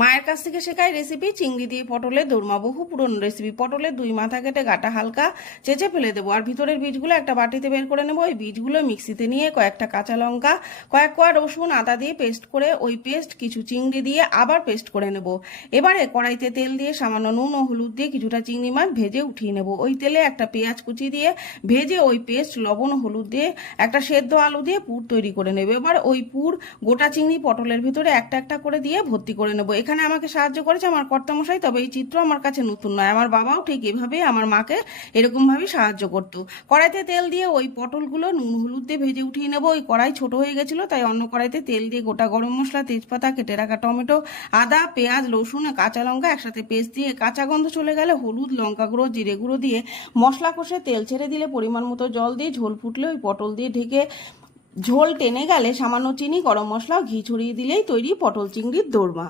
মায়ের কাছ থেকে শেখাই রেসিপি চিংড়ি দিয়ে পটলের দোরমা। বহু পুরনো রেসিপি। পটলের দুই মাথা কেটে গাটা হালকা চেঁচে ফেলে দেবো, আর ভিতরের বীজগুলো একটা বাটিতে বের করে নেবো। ওই বীজগুলো মিক্সিতে নিয়ে কয়েকটা কাঁচা লঙ্কা, কয়েক কোয়া রসুন, আদা দিয়ে পেস্ট করে ওই পেস্ট কিছু চিংড়ি দিয়ে আবার পেস্ট করে নেব। এবারে কড়াইতে তেল দিয়ে সামান্য নুন ও হলুদ দিয়ে কিছুটা চিংড়ি মাছ ভেজে উঠিয়ে নেব। ওই তেলে একটা পেঁয়াজ কুচি দিয়ে ভেজে ওই পেস্ট, লবণ ও হলুদ দিয়ে একটা সেদ্ধ আলু দিয়ে পুর তৈরি করে নেব। এবার ওই পুর গোটা চিংড়ি পটলের ভিতরে একটা একটা করে দিয়ে ভর্তি করে নেব। এখানে আমাকে সাহায্য করেছে আমার কর্তামশাই, তবে এই চিত্র আমার কাছে নতুন নয়। আমার বাবাও ঠিক এভাবেই আমার মাকে এরকমভাবেই সাহায্য করতো। কড়াইতে তেল দিয়ে ওই পটলগুলো নুন হলুদ দিয়ে ভেজে উঠিয়ে নেব। ওই কড়াই ছোট হয়ে গেছিলো, তাই অন্য কড়াইতে তেল দিয়ে গোটা গরম মশলা, তেজপাতা, কেটে রাখা টমেটো, আদা, পেঁয়াজ, রসুন, কাঁচা লঙ্কা একসাথে পেস্ট দিয়ে কাঁচা গন্ধ চলে গেলে হলুদ, লঙ্কা গুঁড়ো, জিরে গুঁড়ো দিয়ে মশলা কষে তেল ছেড়ে দিলে পরিমাণ মতো জল দিয়ে ঝোল ফুটলে ওই পটল দিয়ে ঢেকে ঝোল টেনে গেলে সামান্য চিনি, গরম মশলা, ঘি ছড়িয়ে দিলেই তৈরি পটল চিংড়ির দোরমা।